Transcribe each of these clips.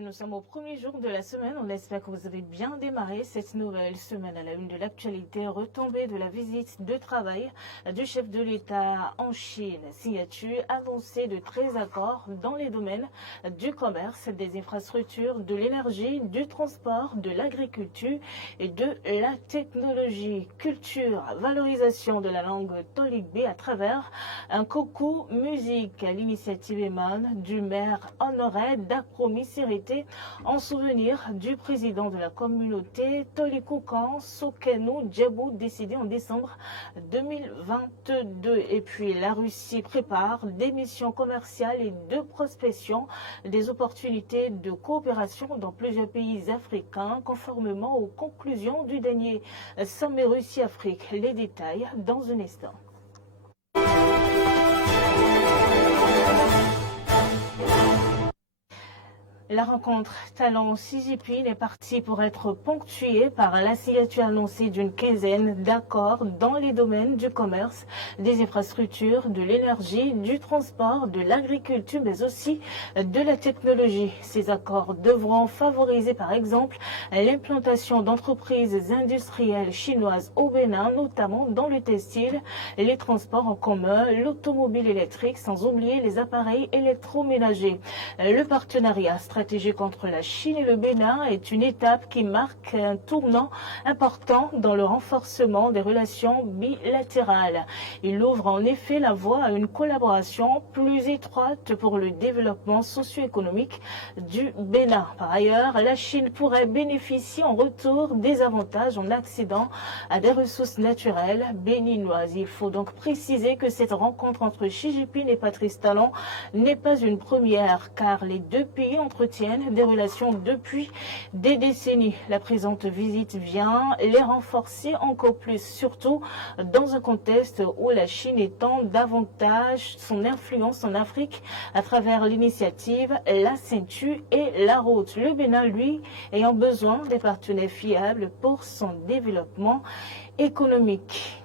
nous sommes au premier jour de la semaine. On espère que vous avez bien démarré cette nouvelle semaine à la une de l'actualité. Retombée de la visite de travail du chef de l'État en Chine. Signature avancée de 13 accords dans les domaines du commerce, des infrastructures, de l'énergie, du transport, de l'agriculture et de la technologie. Culture, valorisation de la langue Toligbe à travers un coucou musique. L'initiative émane du maire honoraire d'Akromi-Sirete en souvenir du président de la communauté Tolikoukan Sokenu Djebou décédé en décembre 2022. Et puis la Russie prépare des missions commerciales et de prospection, des opportunités de coopération dans plusieurs pays africains conformément aux conclusions du dernier sommet Russie-Afrique. Les détails dans un instant. La rencontre Talon Xi Jinping est partie pour être ponctuée par la signature annoncée d'une quinzaine d'accords dans les domaines du commerce, des infrastructures, de l'énergie, du transport, de l'agriculture, mais aussi de la technologie. Ces accords devront favoriser par exemple l'implantation d'entreprises industrielles chinoises au Bénin, notamment dans le textile, les transports en commun, l'automobile électrique, sans oublier les appareils électroménagers. Le partenariat stratégique entre la Chine et le Bénin est une étape qui marque un tournant important dans le renforcement des relations bilatérales. Il ouvre en effet la voie à une collaboration plus étroite pour le développement socio-économique du Bénin. Par ailleurs, la Chine pourrait bénéficier en retour des avantages en accédant à des ressources naturelles béninoises. Il faut donc préciser que cette rencontre entre Xi Jinping et Patrice Talon n'est pas une première, car les deux pays entretiennent des relations depuis des décennies. La présente visite vient les renforcer encore plus, surtout dans un contexte où la Chine étend davantage son influence en Afrique à travers l'initiative La Ceinture et la Route. Le Bénin, lui, ayant besoin des partenaires fiables pour son développement économique.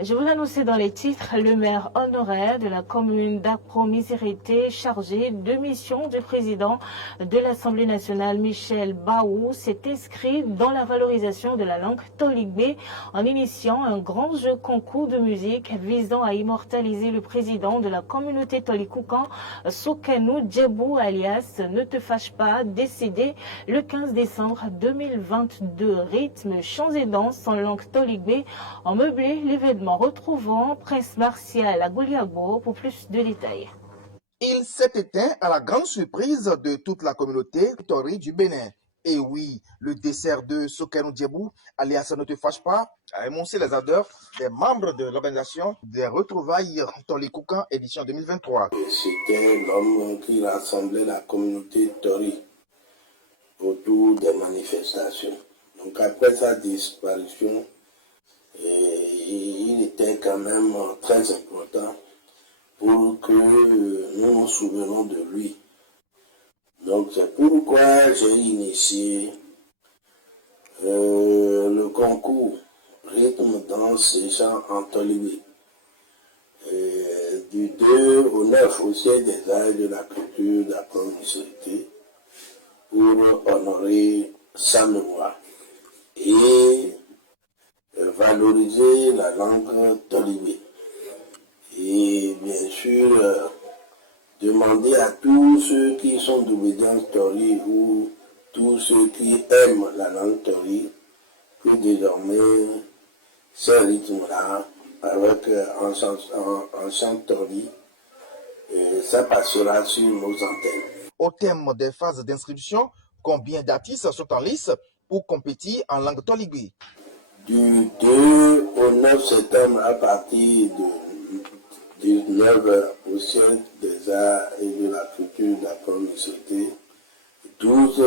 Je vous l'annonçais dans les titres, le maire honoraire de la commune d'Akromi-Sirete, chargé de mission du président de l'Assemblée nationale, Michel Baou, s'est inscrit dans la valorisation de la langue Toligbe en initiant un grand jeu concours de musique visant à immortaliser le président de la communauté Tolikoukan, Sokenu Djebou, alias Ne te fâche pas, décédé le 15 décembre 2022. Rythme, chants et danse en langue Toligbe ont meublé l'événement. Retrouvons Prince Martial à Goliago pour plus de détails. Il s'est éteint à la grande surprise de toute la communauté Tori du Bénin. Et oui, le dessert de Sokenu Djebou, alias Ne te fâche pas, a émoncé les ardeurs des membres de l'organisation des retrouvailles Tolikoukan édition 2023. C'était l'homme qui rassemblait la communauté Tori autour des manifestations. Donc après sa disparition, il était quand même très important pour que nous nous souvenions de lui. Donc c'est pourquoi j'ai initié le concours rythme, danse et chant en Toligbe du 2 au 9 au siège des arts et de la culture d'Akromi-Sirete pour honorer sa mémoire et valoriser la langue Toligbe. Et bien sûr, demander à tous ceux qui sont d'obédience Tori ou tous ceux qui aiment la langue Tori que désormais ces rythmes-là, avec un chant Tori, ça passera sur nos antennes. Au thème des phases d'inscription, combien d'artistes sont en lice pour compétir en langue Toligbe? Du 2 au 9 septembre à partir du 19 au siège des arts et de la culture d'Akromi-Sirete, 12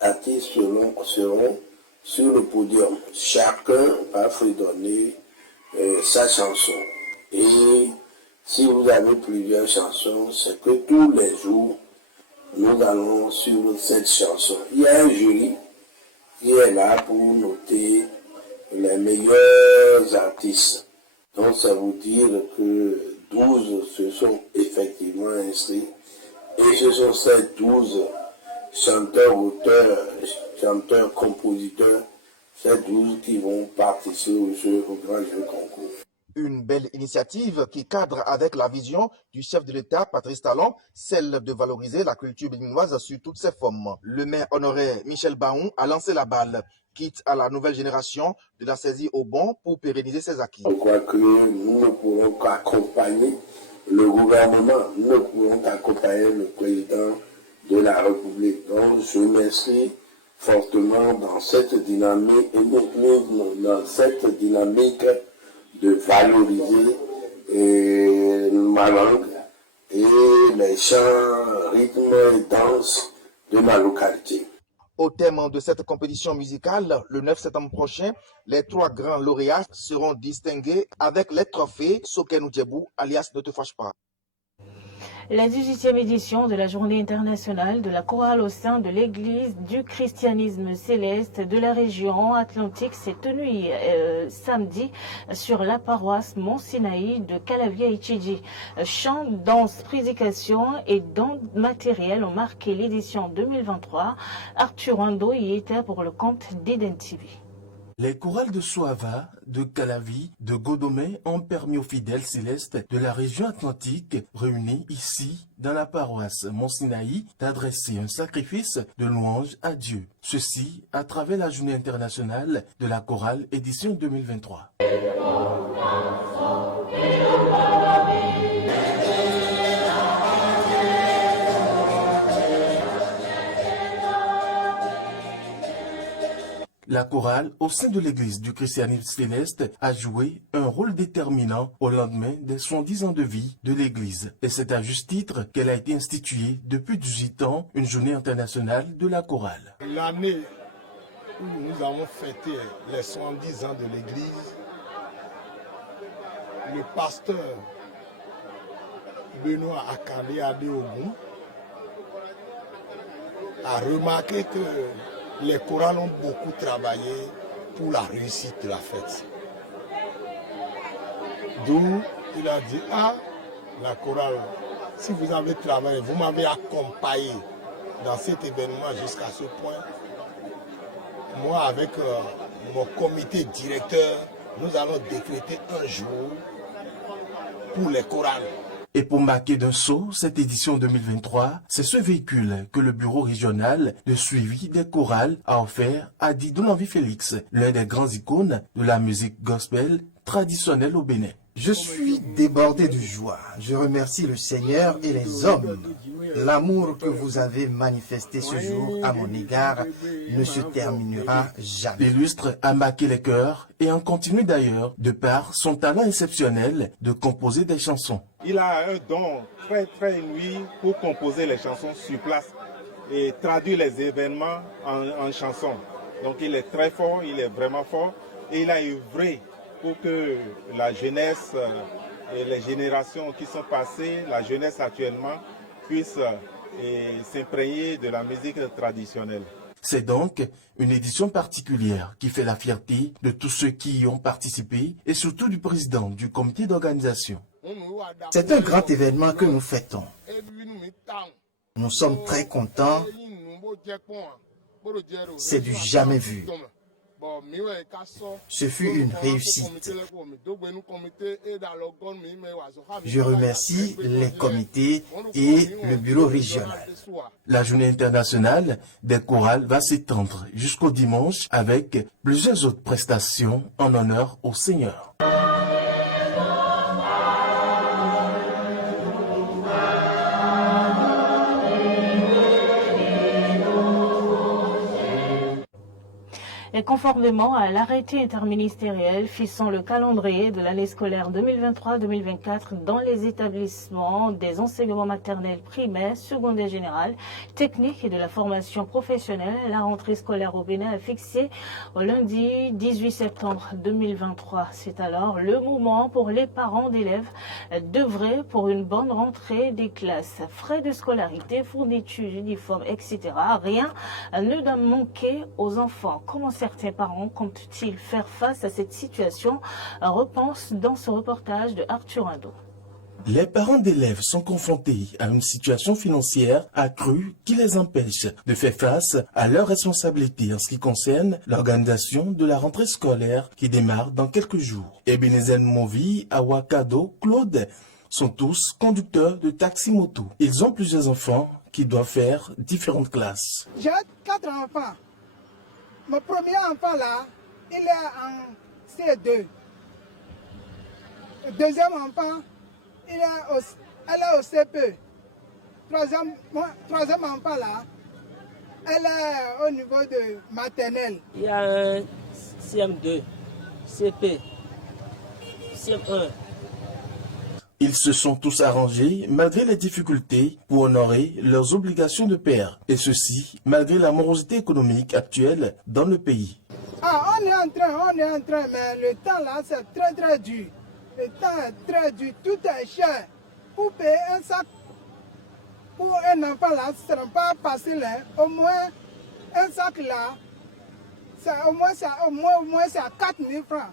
artistes seront sur le podium. Chacun va fredonner sa chanson. Et si vous avez plusieurs chansons, c'est que tous les jours, nous allons suivre cette chanson. Il y a un jury qui est là pour noter les meilleurs artistes. Donc ça veut dire que 12 se sont effectivement inscrits Et ce sont ces 12 chanteurs, auteurs, chanteurs, compositeurs, ces 12 qui vont participer au grand jeu concours. Une belle initiative qui cadre avec la vision du chef de l'État, Patrice Talon, celle de valoriser la culture béninoise sous toutes ses formes. Le maire honoraire Michel Baon a lancé la balle, quitte à la nouvelle génération de la saisir au bon pour pérenniser ses acquis. Je crois que nous ne pourrons qu'accompagner le gouvernement, nous ne pourrons qu'accompagner le président de la République. Donc je m'inscris fortement dans cette dynamique de valoriser ma langue et les chants, rythmes et danses de ma localité. Au thème de cette compétition musicale, le 9 septembre prochain, les 3 grands lauréats seront distingués avec les trophées Sokenou Djebou, alias Ne te fâche pas. La 18e édition de la Journée internationale de la chorale au sein de l'Église du christianisme céleste de la région atlantique s'est tenue samedi sur la paroisse Mont-Sinaï de Calavia-Itchidji. Chants, danse, prédication et dons matériels ont marqué l'édition 2023. Arthur Wando y était pour le compte d'Eden TV. Les chorales de Soava, de Calavi, de Godomé ont permis aux fidèles célestes de la région atlantique réunis ici dans la paroisse Mont-Sinaï d'adresser un sacrifice de louange à Dieu. Ceci à travers la Journée internationale de la chorale édition 2023. La chorale, au sein de l'Église du christianisme céleste, a joué un rôle déterminant au lendemain des 70 ans de vie de l'Église. Et c'est à juste titre qu'elle a été instituée depuis 18 ans une journée internationale de la chorale. L'année où nous avons fêté les 70 ans de l'Église, le pasteur Benoît Akandé Adéogun a remarqué que les chorales ont beaucoup travaillé pour la réussite de la fête. D'où il a dit, la chorale, si vous avez travaillé, vous m'avez accompagné dans cet événement jusqu'à ce point. Moi, avec mon comité directeur, nous allons décréter un jour pour les chorales. Et pour marquer d'un saut cette édition 2023, c'est ce véhicule que le bureau régional de suivi des chorales a offert à Didonenvi Félix, l'un des grands icônes de la musique gospel traditionnelle au Bénin. Je suis débordé de joie. Je remercie le Seigneur et les hommes. L'amour que vous avez manifesté ce jour à mon égard ne se terminera jamais. L'illustre a marqué les cœurs et en continue d'ailleurs de par son talent exceptionnel de composer des chansons. Il a un don très inouï pour composer les chansons sur place et traduire les événements en chansons. Donc il est très fort, il est vraiment fort et il a œuvré pour que la jeunesse et les générations qui sont passées, la jeunesse actuellement, puissent s'imprégner de la musique traditionnelle. C'est donc une édition particulière qui fait la fierté de tous ceux qui y ont participé et surtout du président du comité d'organisation. C'est un grand événement que nous fêtons. Nous sommes très contents. C'est du jamais vu. Ce fut une réussite. Je remercie les comités et le bureau régional. La journée internationale des chorales va s'étendre jusqu'au dimanche avec plusieurs autres prestations en honneur au Seigneur. Et conformément à l'arrêté interministériel fixant le calendrier de l'année scolaire 2023-2024 dans les établissements des enseignements maternels primaires, secondaires générales, techniques et de la formation professionnelle, la rentrée scolaire au Bénin est fixée au lundi 18 septembre 2023. C'est alors le moment pour les parents d'élèves d'œuvrer pour une bonne rentrée des classes. Frais de scolarité, fournitures, uniformes, etc. Rien ne doit manquer aux enfants. Comment certains parents comptent-ils faire face à cette situation? Repense dans ce reportage de Arthur Wando. Les parents d'élèves sont confrontés à une situation financière accrue qui les empêche de faire face à leurs responsabilités en ce qui concerne l'organisation de la rentrée scolaire qui démarre dans quelques jours. Ebenezer Movi, Awakado, Claude sont tous conducteurs de taxi-moto. Ils ont plusieurs enfants qui doivent faire différentes classes. J'ai 4 enfants. Mon premier enfant là, il est en C2. Le deuxième enfant, elle est au CP. Troisième enfant là, elle est au niveau de maternelle. Il y a un CM2, CP, CM1. Ils se sont tous arrangés malgré les difficultés pour honorer leurs obligations de père. Et ceci malgré la morosité économique actuelle dans le pays. Ah, on est en train, mais le temps là c'est très dur. Le temps est très dur, tout est cher. Pour payer un sac pour un enfant là, ce ne sera pas facile. Hein. Au moins, un sac là, au moins c'est à 4 000 francs.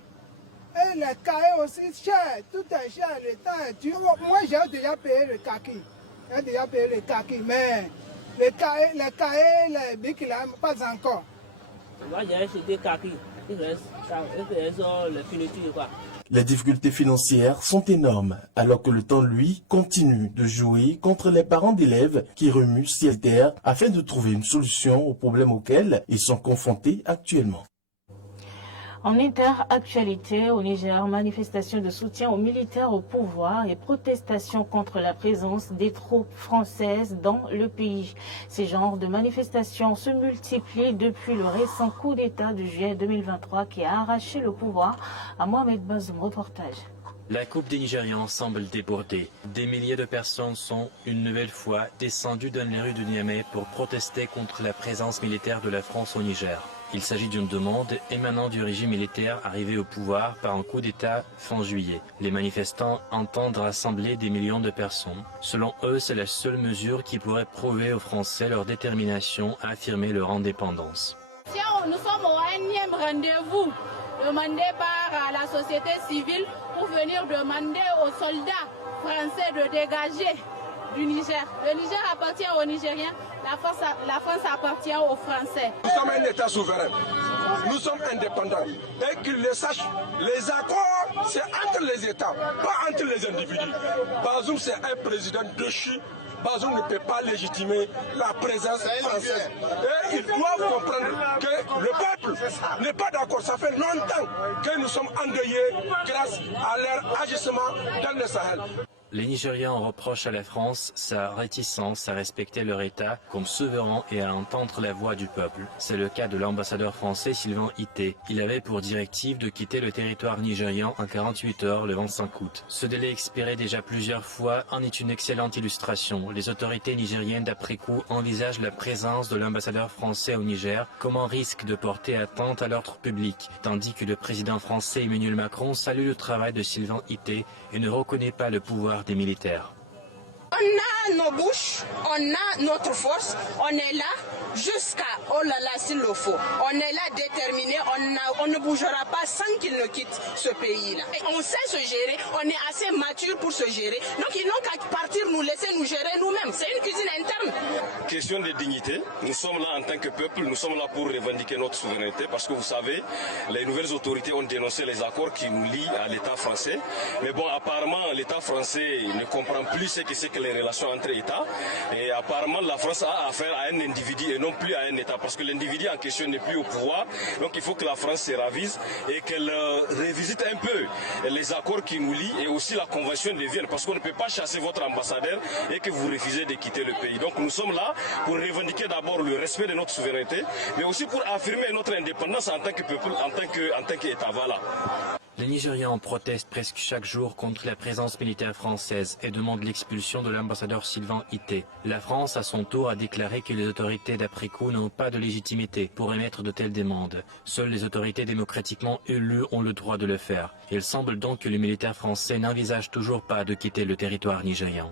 Et les cahiers aussi cher, tout est cher, le temps est dur. Moi j'ai déjà payé le kaki. Mais les cahiers, les bics là, pas encore. Moi j'ai acheté des kakis, il reste les finitures quoi. Les difficultés financières sont énormes, alors que le temps, lui, continue de jouer contre les parents d'élèves qui remuent ciel et terre afin de trouver une solution aux problèmes auxquels ils sont confrontés actuellement. En interactualité au Niger, manifestation de soutien aux militaires au pouvoir et protestation contre la présence des troupes françaises dans le pays. Ces genres de manifestations se multiplient depuis le récent coup d'État de juillet 2023 qui a arraché le pouvoir à Mohamed Bazoum. Reportage. La coupe des Nigérians semble déborder. Des milliers de personnes sont une nouvelle fois descendues dans les rues de Niamey pour protester contre la présence militaire de la France au Niger. Il s'agit d'une demande émanant du régime militaire arrivé au pouvoir par un coup d'État fin juillet. Les manifestants entendent rassembler des millions de personnes. Selon eux, c'est la seule mesure qui pourrait prouver aux Français leur détermination à affirmer leur indépendance. Nous sommes au énième rendez-vous demandé par la société civile pour venir demander aux soldats français de dégager du Niger. Le Niger appartient aux Nigériens, la France appartient aux Français. Nous sommes un État souverain, nous sommes indépendants. Et qu'ils le sachent, les accords, c'est entre les États, pas entre les individus. Bazoum, c'est un président déchu. Bazoum ne peut pas légitimer la présence française. Et ils doivent comprendre que le peuple n'est pas d'accord. Ça fait longtemps que nous sommes endeuillés grâce à leur agissement dans le Sahel. Les Nigérians reprochent à la France sa réticence à respecter leur État comme souverain et à entendre la voix du peuple. C'est le cas de l'ambassadeur français Sylvain Ité. Il avait pour directive de quitter le territoire nigérian en 48 heures le 25 août. Ce délai expiré déjà plusieurs fois en est une excellente illustration. Les autorités nigériennes d'après coup envisagent la présence de l'ambassadeur français au Niger comme un risque de porter atteinte à l'ordre public, tandis que le président français Emmanuel Macron salue le travail de Sylvain Ité et ne reconnaît pas le pouvoir des militaires. On a nos bouches, on a notre force, on est là jusqu'à oh là là s'il le faut. On est là déterminé, on ne bougera pas sans qu'il ne quitte ce pays-là. On sait se gérer, on est assez mature pour se gérer. Donc ils n'ont qu'à partir nous laisser nous gérer nous-mêmes. C'est une cuisine interne. Question de dignité, nous sommes là en tant que peuple, nous sommes là pour revendiquer notre souveraineté parce que vous savez, les nouvelles autorités ont dénoncé les accords qui nous lient à l'État français. Mais bon, apparemment l'État français ne comprend plus ce que c'est que les relations entre États. Et apparemment la France a affaire à un individu et non plus à un État parce que l'individu en question n'est plus au pouvoir. Donc il faut que la France se ravise et qu'elle révisite un peu les accords qui nous lient et aussi la convention de Vienne parce qu'on ne peut pas chasser votre ambassadeur et que vous refusez de quitter le pays. Donc nous sommes là pour revendiquer d'abord le respect de notre souveraineté mais aussi pour affirmer notre indépendance en tant que peuple, en tant qu'État. Voilà. Les Nigérians protestent presque chaque jour contre la présence militaire française et demandent l'expulsion de l'ambassadeur Sylvain Ité. La France, à son tour, a déclaré que les autorités d'après coup n'ont pas de légitimité pour émettre de telles demandes. Seules les autorités démocratiquement élues ont le droit de le faire. Il semble donc que les militaires français n'envisagent toujours pas de quitter le territoire nigérian.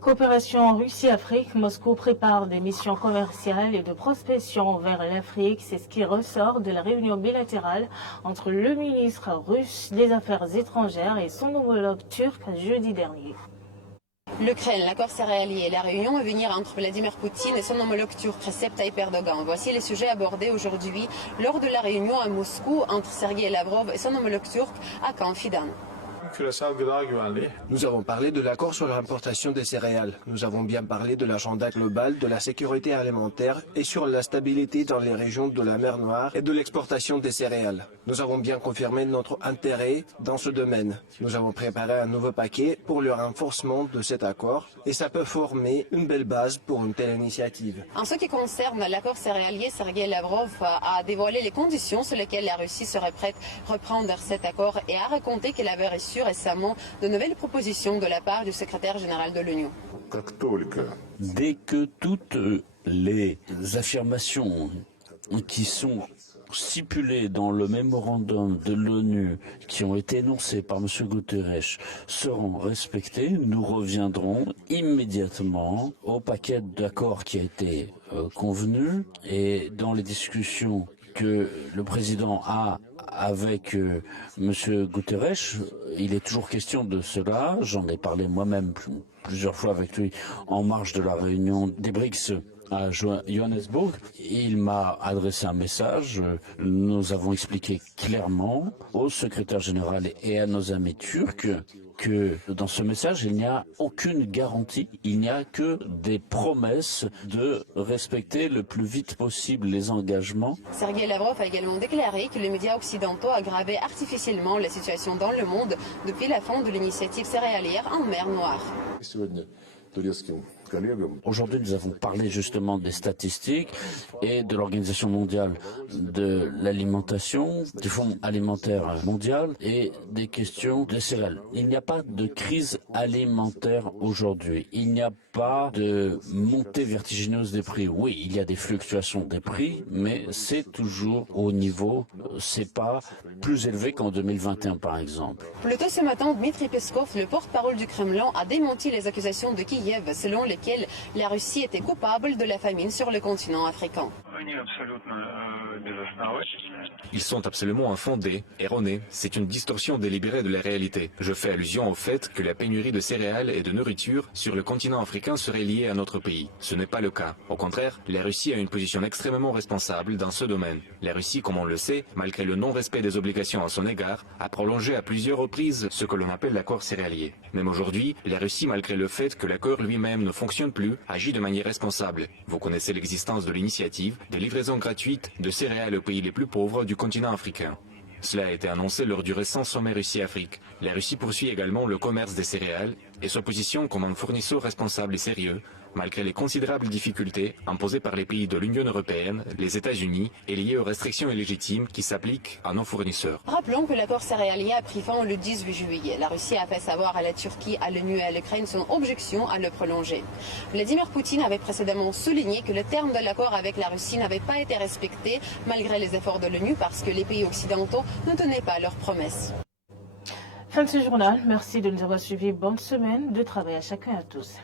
Coopération Russie-Afrique, Moscou prépare des missions commerciales et de prospection vers l'Afrique. C'est ce qui ressort de la réunion bilatérale entre le ministre russe des Affaires étrangères et son homologue turc jeudi dernier. L'Ukraine, l'accord céréalier et la réunion à venir entre Vladimir Poutine et son homologue turc Recep Tayyip Erdogan. Voici les sujets abordés aujourd'hui lors de la réunion à Moscou entre Sergei Lavrov et son homologue turc Hakan Fidan. Nous avons parlé de l'accord sur l'importation des céréales. Nous avons bien parlé de l'agenda global, de la sécurité alimentaire et sur la stabilité dans les régions de la mer Noire et de l'exportation des céréales. Nous avons bien confirmé notre intérêt dans ce domaine. Nous avons préparé un nouveau paquet pour le renforcement de cet accord et ça peut former une belle base pour une telle initiative. En ce qui concerne l'accord céréalier, Sergei Lavrov a dévoilé les conditions sur lesquelles la Russie serait prête à reprendre cet accord et a raconté qu'elle avait reçu récemment de nouvelles propositions de la part du secrétaire général de l'Union. Dès que toutes les affirmations qui sont stipulées dans le mémorandum de l'ONU qui ont été énoncées par M. Guterres seront respectées, nous reviendrons immédiatement au paquet d'accords qui a été convenu et dans les discussions que le président a avec M. Guterres, il est toujours question de cela. J'en ai parlé moi-même plusieurs fois avec lui en marge de la réunion des BRICS à Johannesburg. Il m'a adressé un message. Nous avons expliqué clairement au secrétaire général et à nos amis turcs que dans ce message, il n'y a aucune garantie, il n'y a que des promesses de respecter le plus vite possible les engagements. Sergei Lavrov a également déclaré que les médias occidentaux aggravaient artificiellement la situation dans le monde depuis la fin de l'initiative céréalière en mer Noire. Aujourd'hui, nous avons parlé justement des statistiques et de l'Organisation mondiale de l'alimentation, du Fonds alimentaire mondial et des questions des céréales. Il n'y a pas de crise alimentaire aujourd'hui. Il n'y a pas de montée vertigineuse des prix. Oui, il y a des fluctuations des prix, mais c'est toujours au niveau, c'est pas plus élevé qu'en 2021 par exemple. Plus tôt ce matin, Dmitry Peskov, le porte-parole du Kremlin, a démenti les accusations de Kiev selon lesquelles la Russie était coupable de la famine sur le continent africain. Ils sont absolument infondés, erronés. C'est une distorsion délibérée de la réalité. Je fais allusion au fait que la pénurie de céréales et de nourriture sur le continent africain serait liée à notre pays. Ce n'est pas le cas. Au contraire, la Russie a une position extrêmement responsable dans ce domaine. La Russie, comme on le sait, malgré le non-respect des obligations à son égard, a prolongé à plusieurs reprises ce que l'on appelle l'accord céréalier. Même aujourd'hui, la Russie, malgré le fait que l'accord lui-même ne fonctionne plus, agit de manière responsable. Vous connaissez l'existence de l'initiative de livraison gratuite de céréales aux pays les plus pauvres du continent africain. Cela a été annoncé lors du récent sommet Russie-Afrique. La Russie poursuit également le commerce des céréales et se positionne comme un fournisseur responsable et sérieux, malgré les considérables difficultés imposées par les pays de l'Union européenne, les États-Unis et liées aux restrictions illégitimes qui s'appliquent à nos fournisseurs. Rappelons que l'accord céréalier a pris fin le 18 juillet. La Russie a fait savoir à la Turquie, à l'ONU et à l'Ukraine son objection à le prolonger. Vladimir Poutine avait précédemment souligné que le terme de l'accord avec la Russie n'avait pas été respecté malgré les efforts de l'ONU parce que les pays occidentaux ne tenaient pas leurs promesses. Fin de ce journal. Merci de nous avoir suivis. Bonne semaine de travail à chacun et à tous.